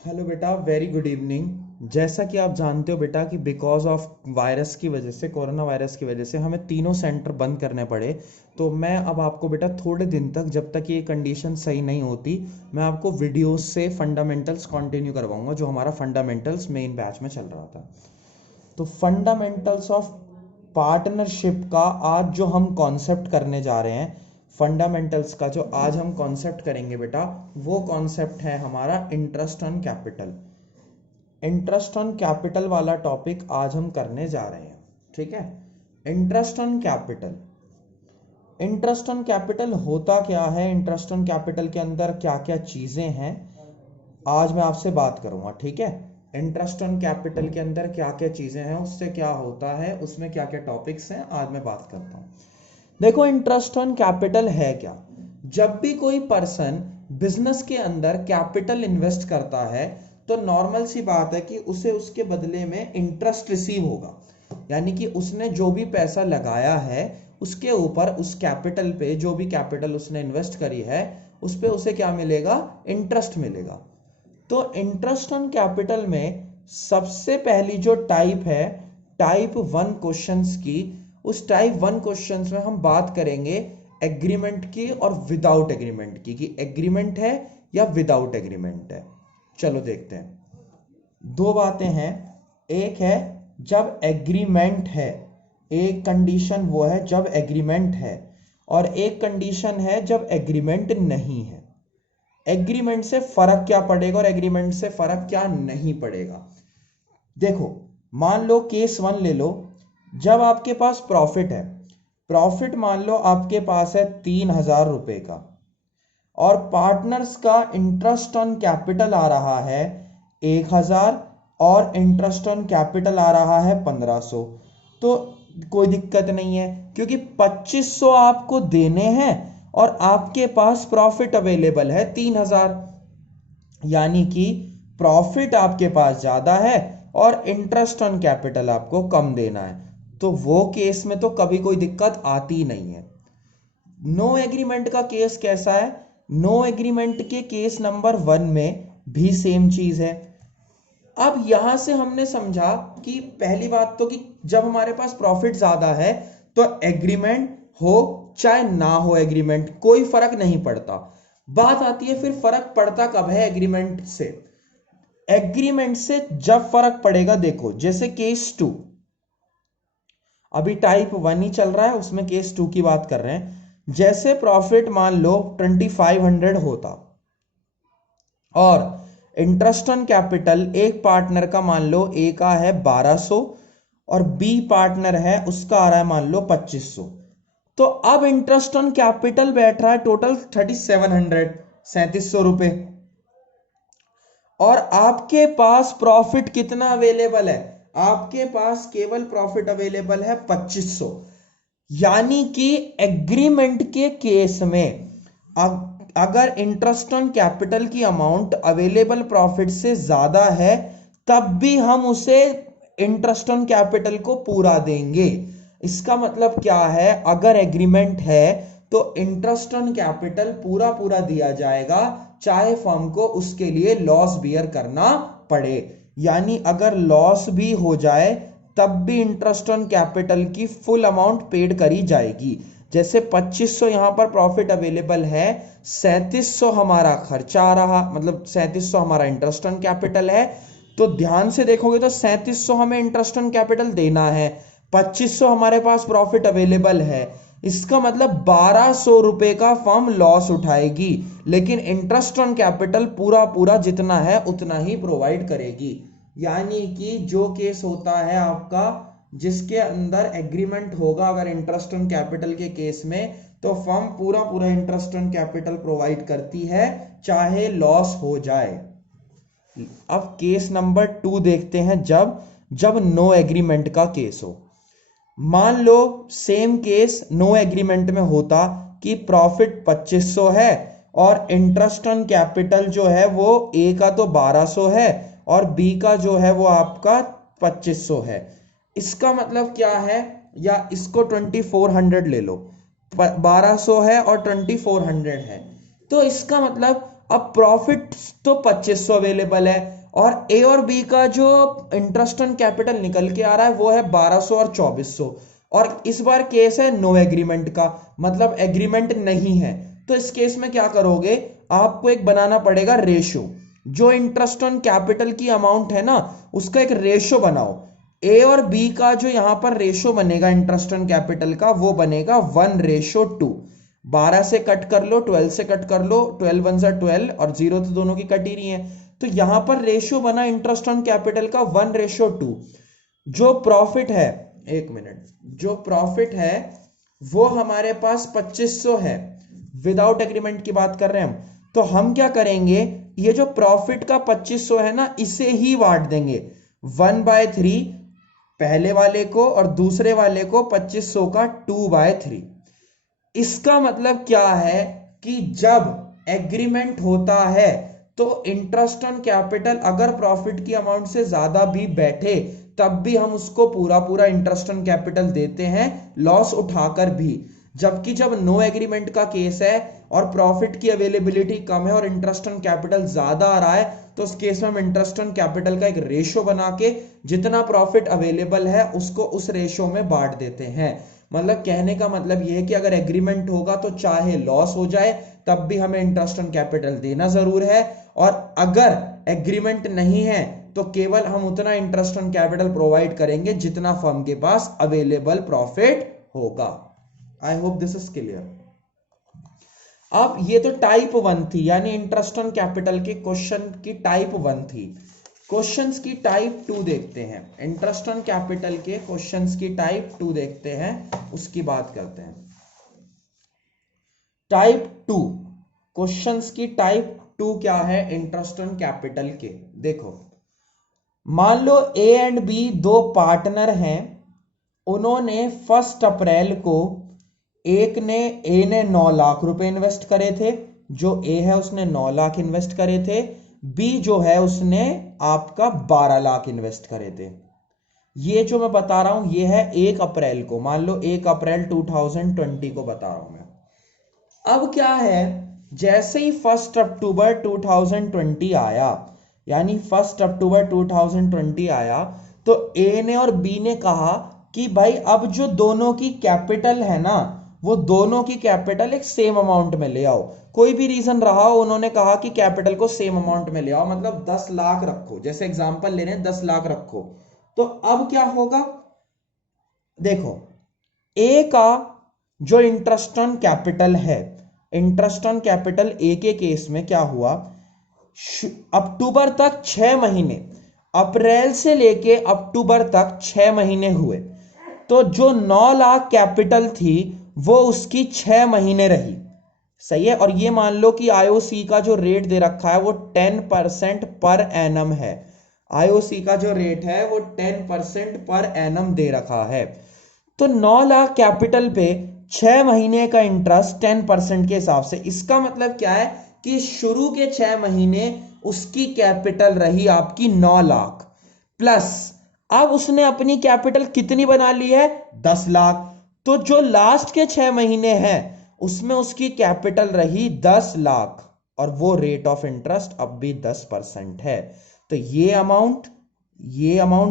Hello बेटा, very good evening. जैसा कि आप जानते हो बेटा कि बिकॉज ऑफ वायरस की वजह से, कोरोना वायरस की वजह से हमें तीनों सेंटर बंद करने पड़े। तो मैं अब आपको बेटा थोड़े दिन तक, जब तक ये कंडीशन सही नहीं होती, मैं आपको वीडियोस से फंडामेंटल्स कंटिन्यू करवाऊंगा, जो हमारा फंडामेंटल्स मेन बैच में चल रहा था। तो फंडामेंटल्स ऑफ पार्टनरशिप का आज जो हम कॉन्सेप्ट करने जा रहे हैं, फंडामेंटल्स का जो आज हम कॉन्सेप्ट करेंगे बेटा, वो कॉन्सेप्ट है हमारा interest on capital. Interest on capital वाला टॉपिक आज हम करने जा रहे हैं। ठीक है। Interest on capital. Interest on capital होता क्या है, इंटरेस्ट ऑन कैपिटल के अंदर क्या क्या चीजें हैं, आज मैं आपसे बात करूंगा। ठीक है। इंटरेस्ट ऑन कैपिटल के अंदर क्या क्या चीजें हैं, उससे क्या होता है, उसमें क्या क्या टॉपिक्स हैं, आज मैं बात करता हूं। देखो, इंटरेस्ट ऑन कैपिटल है क्या। जब भी कोई पर्सन बिजनेस के अंदर कैपिटल इन्वेस्ट करता है, तो नॉर्मल सी बात है कि उसे उसके बदले में इंटरेस्ट रिसीव होगा। यानी कि उसने जो भी पैसा लगाया है, उसके ऊपर, उस कैपिटल पे, जो भी कैपिटल उसने इन्वेस्ट करी है, उस पे उसे क्या मिलेगा, इंटरेस्ट मिलेगा। तो इंटरेस्ट ऑन कैपिटल में सबसे पहली जो टाइप है, टाइप वन क्वेश्चंस की, उस टाइप वन क्वेश्चंस में हम बात करेंगे एग्रीमेंट की और विदाउट एग्रीमेंट की, कि एग्रीमेंट है या विदाउट एग्रीमेंट है। चलो देखते हैं। दो बातें हैं। एक है जब एग्रीमेंट है, एक कंडीशन वो है जब एग्रीमेंट है, और एक कंडीशन है जब एग्रीमेंट नहीं है। एग्रीमेंट से फर्क क्या पड़ेगा और एग्रीमेंट से फर्क क्या नहीं पड़ेगा। देखो, मान लो केस वन ले लो। जब आपके पास प्रॉफिट है, प्रॉफिट मान लो आपके पास है 3,000 रुपए का, और पार्टनर्स का इंटरेस्ट ऑन कैपिटल आ रहा है 1,000, और इंटरेस्ट ऑन कैपिटल आ रहा है 1,500। तो कोई दिक्कत नहीं है, क्योंकि 2,500 आपको देने हैं और आपके पास प्रॉफिट अवेलेबल है 3,000। यानी कि प्रॉफिट आपके पास ज्यादा है और इंटरेस्ट ऑन कैपिटल आपको कम देना है। तो वो केस में तो कभी कोई दिक्कत आती नहीं है। नो एग्रीमेंट का केस कैसा है। नो एग्रीमेंट के केस नंबर 1 में भी सेम चीज है। अब यहां से हमने समझा कि पहली बात तो कि जब हमारे पास प्रॉफिट ज्यादा है, तो एग्रीमेंट हो चाहे ना हो, एग्रीमेंट कोई फर्क नहीं पड़ता। बात आती है फिर फर्क पड़ता कब है एग्रीमेंट से। एग्रीमेंट से जब फर्क पड़ेगा, देखो जैसे केस 2, अभी टाइप 1 ही चल रहा है, उसमें केस 2 की बात कर रहे हैं। जैसे प्रॉफिट मान लो 2,500 होता, और इंटरेस्ट ऑन कैपिटल एक पार्टनर का मान लो ए का है 1,200, और बी पार्टनर है उसका आ रहा है मान लो 2,500। तो अब इंटरेस्ट ऑन कैपिटल बैठ रहा है टोटल 3,700, 3,700 रुपए। और आपके पास प्रॉफिट कितना अवेलेबल है, आपके पास केवल प्रॉफिट अवेलेबल है 2,500। यानी कि एग्रीमेंट के केस में अगर इंटरेस्ट ऑन कैपिटल की अमाउंट अवेलेबल प्रॉफिट से ज्यादा है, तब भी हम उसे इंटरेस्ट ऑन कैपिटल को पूरा देंगे। इसका मतलब क्या है, अगर एग्रीमेंट है तो इंटरेस्ट ऑन कैपिटल पूरा पूरा दिया जाएगा, चाहे फर्म को उसके लिए लॉस बियर करना पड़े। यानी अगर लॉस भी हो जाए, तब भी इंटरेस्ट ऑन कैपिटल की फुल अमाउंट पेड करी जाएगी। जैसे 2,500 यहां पर प्रॉफिट अवेलेबल है, 3,700 हमारा खर्चा आ रहा, मतलब 3,700 हमारा इंटरेस्ट ऑन कैपिटल है। तो ध्यान से देखोगे तो 3,700 हमें इंटरेस्ट ऑन कैपिटल देना है, 2,500 हमारे पास प्रॉफिट अवेलेबल है। इसका मतलब 1,200 रुपए का फर्म लॉस उठाएगी, लेकिन इंटरेस्ट ऑन कैपिटल पूरा पूरा जितना है उतना ही प्रोवाइड करेगी। यानी कि जो केस होता है आपका, जिसके अंदर एग्रीमेंट होगा अगर इंटरेस्ट ऑन कैपिटल के केस में, तो फर्म पूरा पूरा इंटरेस्ट ऑन कैपिटल प्रोवाइड करती है, चाहे लॉस हो जाए। अब केस नंबर 2 देखते हैं। जब जब नो एग्रीमेंट का केस हो, मान लो सेम केस नो एग्रीमेंट में होता कि प्रॉफिट 2,500 है, और इंटरेस्ट ऑन कैपिटल जो है वो ए का तो 1,200 है, और बी का जो है वो आपका 2,500 है। इसका मतलब क्या है, या इसको 2,400 ले लो, 1,200 है और 2,400 है। तो इसका मतलब अब प्रॉफिट तो 2500 अवेलेबल है और ए और बी का जो इंटरेस्ट ऑन कैपिटल निकल के आ रहा है वो है 1200 और 2400। और इस बार केस है नो एग्रीमेंट का, मतलब एग्रीमेंट नहीं है। तो इस केस में क्या करोगे, आपको एक बनाना पड़ेगा रेशो। जो इंटरेस्ट ऑन कैपिटल की अमाउंट है ना उसका एक रेशो बनाओ। ए और बी का जो यहां पर रेशो बनेगा इंटरेस्ट ऑन कैपिटल का वो बनेगा 1:2। 12 से कट कर लो, 12 से कट कर लो, 12 1 जा 12 और 0 तो दोनों की कट ही रही है। तो यहां पर रेशो बना इंटरेस्ट ऑन कैपिटल का 1:2। जो प्रॉफिट है, एक मिनट, जो प्रॉफिट है वो हमारे पास 2500 है, विदाउट एग्रीमेंट की बात कर रहे हैं हम। तो हम क्या करेंगे, ये जो प्रॉफिट का 2500 है ना इसे ही बांट देंगे 1/3 पहले वाले को और दूसरे वाले को 2500 का 2/3। इसका मतलब क्या है कि जब एग्रीमेंट होता है तो इंटरेस्ट ऑन कैपिटल अगर प्रॉफिट की अमाउंट से ज्यादा भी बैठे तब भी हम उसको पूरा पूरा इंटरेस्ट ऑन कैपिटल देते हैं, लॉस उठाकर भी। जबकि जब नो एग्रीमेंट का केस है और प्रॉफिट की अवेलेबिलिटी कम है और इंटरेस्ट ऑन कैपिटल ज्यादा आ रहा है तो उस केस में हम इंटरेस्ट ऑन कैपिटल का एक रेशो बना के जितना प्रॉफिट अवेलेबल है उसको उस रेशो में बांट देते हैं। मतलब कहने का मतलब यह है कि अगर एग्रीमेंट होगा तो चाहे लॉस हो जाए तब भी हमें इंटरेस्ट ऑन कैपिटल देना जरूर है, और अगर एग्रीमेंट नहीं है तो केवल हम उतना इंटरेस्ट ऑन कैपिटल प्रोवाइड करेंगे जितना फर्म के पास अवेलेबल प्रॉफिट होगा। I hope this is clear. अब ये तो टाइप 1 थी, यानी इंटरेस्ट ऑन कैपिटल के क्वेश्चन की टाइप 1 थी। क्वेश्चंस की टाइप 2 देखते हैं, इंटरेस्ट ऑन कैपिटल के क्वेश्चंस की टाइप 2 देखते हैं, उसकी बात करते हैं। टाइप 2 क्वेश्चंस की टाइप 2 क्या है इंटरेस्ट ऑन कैपिटल के, देखो। मान लो ए एंड बी दो पार्टनर हैं, उन्होंने 1 अप्रैल को ए ने 9 लाख रुपए इन्वेस्ट करे थे, जो ए है उसने 9 लाख इन्वेस्ट करे थे, बी जो है उसने आपका 12 लाख इन्वेस्ट करे थे। ये जो मैं बता रहा हूं ये है 1 अप्रैल को, मान लो 1 अप्रैल 2020 को बता रहा हूं मैं। अब क्या है, जैसे ही 1 अक्टूबर 2020 आया, यानी 1 अक्टूबर 2020 आया, तो ए ने और बी ने कहा कि भाई अब जो दोनों की कैपिटल है ना वो दोनों की कैपिटल एक सेम अमाउंट में ले आओ। कोई भी रीजन रहा हो, उन्होंने कहा कि कैपिटल को सेम अमाउंट में ले आओ, मतलब 10 लाख रखो, जैसे एग्जांपल ले रहे हैं 10 लाख रखो। तो अब क्या होगा, देखो ए का जो इंटरेस्ट ऑन कैपिटल है, इंटरेस्ट ऑन कैपिटल ए के केस में क्या हुआ, अक्टूबर तक 6 महीने, अप्रैल से लेके अक्टूबर तक 6 महीने हुए, तो जो 9 लाख कैपिटल थी वो उसकी 6 महीने रही, सही है। और ये मान लो कि आईओसी का जो रेट दे रखा है वो 10% पर एनम है, आईओसी का जो रेट है वो 10% पर एनम दे रखा है। तो 9 लाख कैपिटल पे 6 महीने का इंटरेस्ट 10% के हिसाब से, इसका मतलब क्या है कि शुरू के 6 महीने उसकी कैपिटल रही आपकी 9 लाख, प्लस अब उसने अपनी कैपिटल कितनी बना ली है, 10 लाख। तो जो लास्ट के 6 महीने हैं उसमें उसकी कैपिटल रही 10 लाख और वो रेट ऑफ इंटरेस्ट अब भी 10% है। तो ये अमाउंट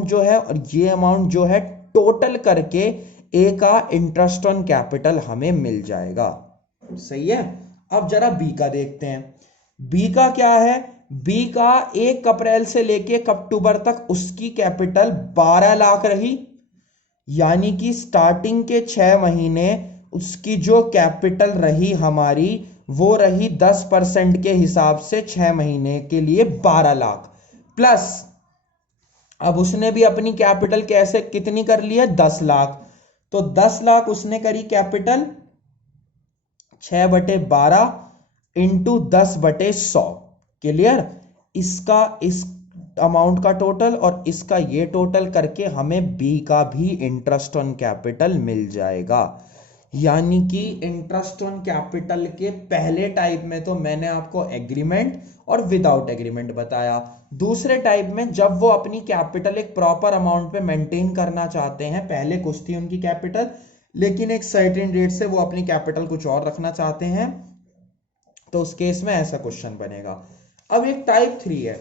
जो है और ये अमाउंट जो है टोटल करके ए का इंटरेस्ट ऑन कैपिटल हमें मिल जाएगा, सही है। अब जरा बी का देखते हैं। बी का क्या है, बी का 1 अप्रैल से लेके अक्टूबर तक उसकी कैपिटल 12 लाख रही, यानी कि स्टार्टिंग के 6 महीने उसकी जो कैपिटल रही हमारी वो रही 10% के हिसाब से 6 महीने के लिए 12 लाख, प्लस अब उसने भी अपनी कैपिटल कैसे कितनी कर ली है, 10 लाख। तो 10 लाख उसने करी कैपिटल, 6/12 इंटू 10/100, क्लियर। इसका इस अमाउंट का टोटल और इसका ये टोटल करके हमें बी का भी इंटरेस्ट ऑन कैपिटल मिल जाएगा। यानी कि इंटरेस्ट ऑन कैपिटल के पहले टाइप में तो मैंने आपको एग्रीमेंट और विदाउट एग्रीमेंट बताया, दूसरे टाइप में जब वो अपनी कैपिटल एक प्रॉपर अमाउंट पे मेंटेन करना चाहते हैं, पहले कुछ थी उनकी कैपिटल लेकिन एक सर्टेन रेट से वो अपनी कैपिटल कुछ और रखना चाहते हैं, तो तो उस केस में ऐसा क्वेश्चन बनेगा। अब एक टाइप 3 है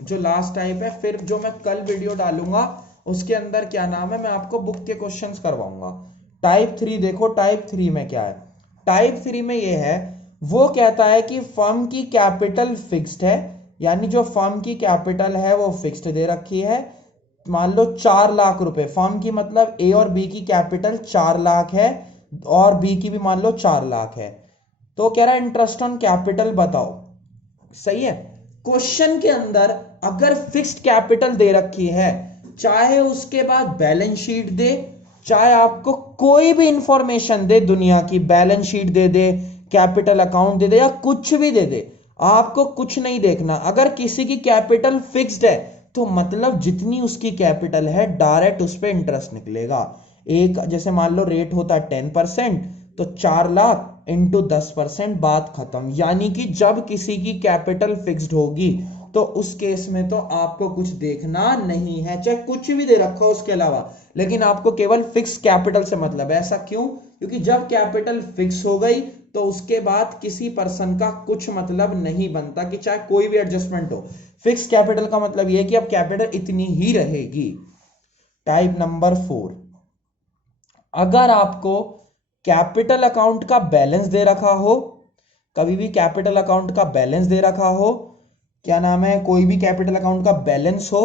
जो लास्ट टाइप है, फिर जो मैं कल वीडियो डालूंगा उसके अंदर क्या नाम है, मैं आपको बुक के क्वेश्चंस करवाऊंगा। टाइप 3 देखो, टाइप 3 में क्या है। टाइप 3 में ये है, वो कहता है कि फर्म की कैपिटल फिक्स्ड है, यानी जो फर्म की कैपिटल है वो फिक्स्ड दे रखी है। मान लो 4 लाख रुपए फर्म की, मतलब ए और बी की कैपिटल 4 लाख है और बी की भी मान लो 4 लाख है। तो कह रहा है इंटरेस्ट ऑन कैपिटल बताओ। सही है। क्वेश्चन के अंदर अगर फिक्स्ड कैपिटल दे रखी है, चाहे उसके बाद बैलेंस शीट दे, चाहे आपको कोई भी इंफॉर्मेशन दे दुनिया की, बैलेंस शीट दे दे, कैपिटल अकाउंट दे दे या कुछ भी दे दे, आपको कुछ नहीं देखना। अगर किसी की कैपिटल फिक्स्ड है तो मतलब जितनी उसकी कैपिटल है डायरेक्ट उस पर इंटरेस्ट निकलेगा। एक जैसे मान लो रेट होता है 10%, तो 4 लाख इंटू 10%, बात खत्म। यानी कि जब किसी की कैपिटल फिक्स्ड होगी तो उस केस में तो आपको कुछ देखना नहीं है, चाहे कुछ भी दे रखा हो उसके अलावा, लेकिन आपको केवल फिक्स कैपिटल से मतलब है। ऐसा क्यों? क्योंकि जब कैपिटल फिक्स हो गई तो उसके बाद किसी पर्सन का कुछ मतलब नहीं बनता, कि चाहे कोई भी एडजस्टमेंट हो। फिक्स कैपिटल का मतलब यह कि अब कैपिटल इतनी ही रहेगी। टाइप नंबर 4, अगर आपको कैपिटल अकाउंट का बैलेंस दे रखा हो, कभी भी कैपिटल अकाउंट का बैलेंस दे रखा हो, क्या नाम है, कोई भी कैपिटल अकाउंट का बैलेंस हो,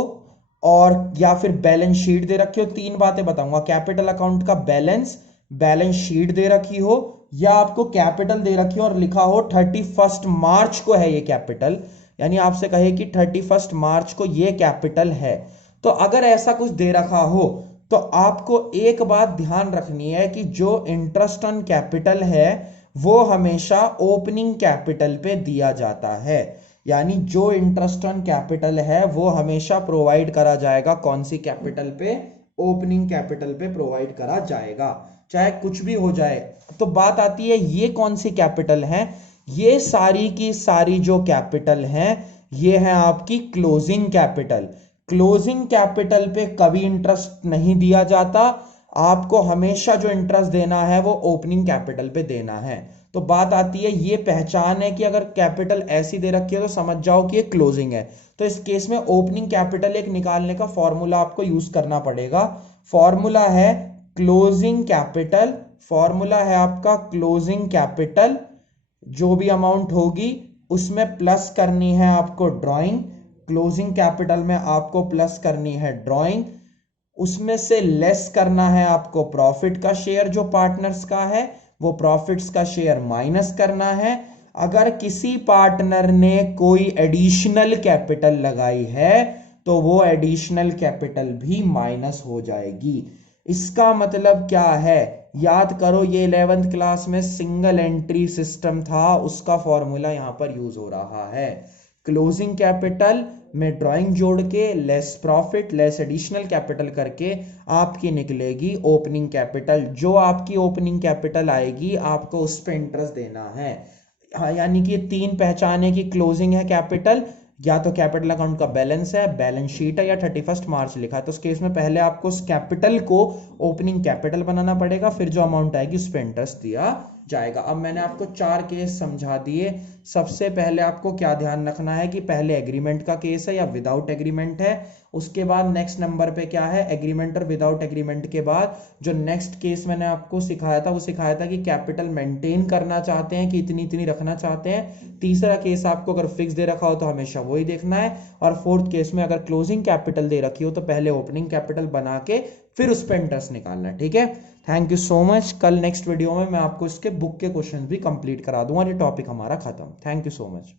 और या फिर बैलेंस शीट दे रखी हो, 3 बातें बताऊंगा। कैपिटल अकाउंट का बैलेंस, बैलेंस शीट दे रखी हो, या आपको कैपिटल दे रखी हो और लिखा हो 31 मार्च को है ये कैपिटल, यानी आपसे कहे कि 31 मार्च को ये कैपिटल है। तो अगर ऐसा कुछ दे रखा हो तो आपको एक बात ध्यान रखनी है कि जो इंटरेस्ट ऑन कैपिटल है वो हमेशा ओपनिंग कैपिटल पे दिया जाता है। यानी जो इंटरेस्ट ऑन कैपिटल है वो हमेशा प्रोवाइड करा जाएगा कौन सी कैपिटल पे? ओपनिंग कैपिटल पे प्रोवाइड करा जाएगा, चाहे कुछ भी हो जाए। तो बात आती है ये कौन सी कैपिटल है? ये सारी की सारी जो कैपिटल है ये है आपकी क्लोजिंग कैपिटल। क्लोजिंग कैपिटल पे कभी इंटरेस्ट नहीं दिया जाता, आपको हमेशा जो इंटरेस्ट देना है वो ओपनिंग कैपिटल पे देना है। तो बात आती है, ये पहचान है कि अगर कैपिटल ऐसी दे रखी है तो समझ जाओ कि ये क्लोजिंग है। तो इस केस में ओपनिंग कैपिटल एक निकालने का फॉर्मूला आपको यूज करना पड़ेगा। फॉर्मूला है क्लोजिंग कैपिटल, फॉर्मूला है आपका क्लोजिंग कैपिटल, जो भी अमाउंट होगी उसमें प्लस करनी है आपको ड्राइंग। क्लोजिंग कैपिटल में आपको प्लस करनी है ड्राइंग, उसमें से लेस करना है आपको प्रॉफिट का शेयर जो पार्टनर्स का है, वो प्रॉफिट्स का शेयर माइनस करना है। अगर किसी पार्टनर ने कोई एडिशनल कैपिटल लगाई है तो वो एडिशनल कैपिटल भी माइनस हो जाएगी। इसका मतलब क्या है? याद करो, ये 11th क्लास में सिंगल एंट्री सिस्टम था, उसका फॉर्मूला यहां पर यूज हो रहा है। क्लोजिंग कैपिटल में ड्राइंग जोड़ के less profit less additional capital करके आपकी निकलेगी ओपनिंग कैपिटल। जो आपकी ओपनिंग कैपिटल आएगी आपको उस पर इंटरेस्ट देना है। हाँ, यानी कि 3 पहचान है कि क्लोजिंग है कैपिटल, या तो कैपिटल अकाउंट का बैलेंस है, बैलेंस शीट है, या 31 मार्च लिखा है। तो उस केस में पहले आपको उस कैपिटल को ओपनिंग कैपिटल बनाना पड़ेगा, फिर जो अमाउंट आएगी उस पर इंटरेस्ट दिया जाएगा। अब मैंने आपको 4 केस समझा दिए। सबसे पहले आपको क्या ध्यान रखना है कि पहले एग्रीमेंट का केस है या विदाउट एग्रीमेंट है, उसके बाद नेक्स्ट नंबर पे क्या है, एग्रीमेंट और विदाउट एग्रीमेंट के बाद जो नेक्स्ट केस मैंने आपको सिखाया था वो सिखाया था कि कैपिटल मेंटेन करना चाहते हैं कि इतनी इतनी रखना चाहते हैं। तीसरा केस आपको अगर फिक्स दे रखा हो तो हमेशा वही देखना है, और फोर्थ केस में अगर क्लोजिंग कैपिटल दे रखी हो तो पहले ओपनिंग कैपिटल बना के फिर उस पर इंटरेस्ट निकालना है। ठीक है, थैंक यू सो मच। कल नेक्स्ट वीडियो में मैं आपको इसके बुक के क्वेश्चन भी कंप्लीट करा दूंगा, ये टॉपिक हमारा खत्म। Thank you so much.